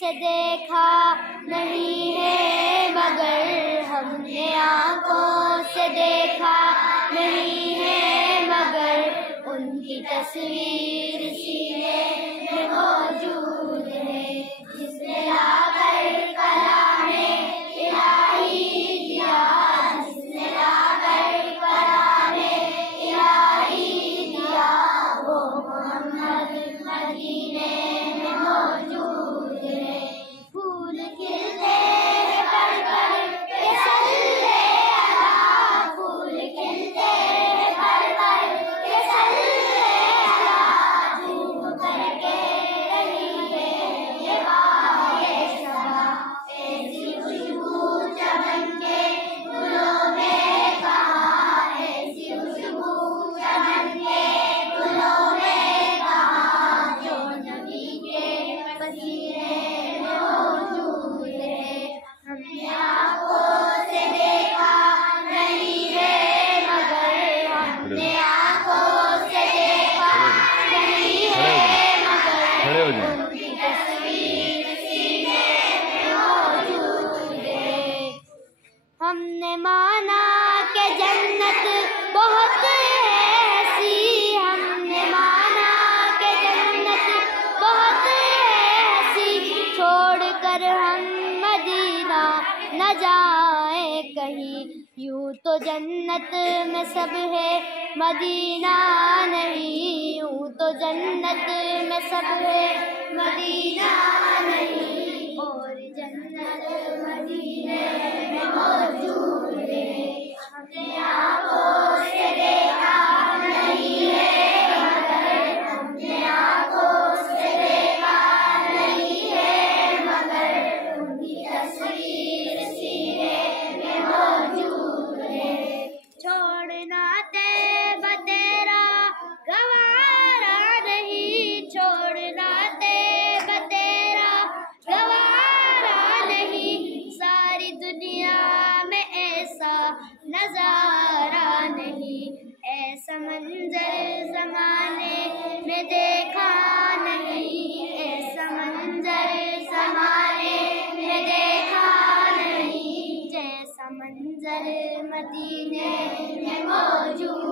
से देखा नहीं है, मगर हमने आँखों से देखा नहीं है, मगर उनकी तस्वीर सीने में मौजूद है। जिसने लाकर कलामे इलाही दिया, जिसने लाकर कलामे इलाही दिया, वो मोहम्मद मदीने में मौजूद है। फूल खिलते हैं पर के सल्ले अला, फूल खिलते हैं पर के सल्ले अला, झूम करके रही है ये बागे सबा। ऐसी खुशबू चमन के गुलों में कहाँ, ऐसी खुशबू चमन के गुलों में कहाँ, जो नबी के पसीने में मौजूद है। हमने आँखों से देखा नहीं है, मगर हमने आँखों से देखा नहीं है, मगर उनकी तस्वीर सीने में मौजूद है। हमने माना कि जन्नत बहुत है हसी, हमने माना कि जन्नत बहुत है हसी, छोड़कर हम मदीना न जाए कहीं। यूं तो जन्नत में सब है, मदीना नहीं, यूं तो जन्नत में सब है, मदीना नहीं, और जन्नत मदीने में मौजूद है। हमने आँखों से देखा नहीं है, मगर हमने आँखों से देखा नहीं है, मगर उनकी तस्वीर सीने में मौजूद है। छोड़ना तैबा तेरा गवारा नहीं, छोड़ना तैबा तेरा गवारा नहीं, सारी दुनिया में ऐसा नजारा नहीं, ऐसा मंजर जमाने में देखा नहीं, ऐसा मंजर जमाने में देखा नहीं, जैसा मंजर मदीने में मौजूद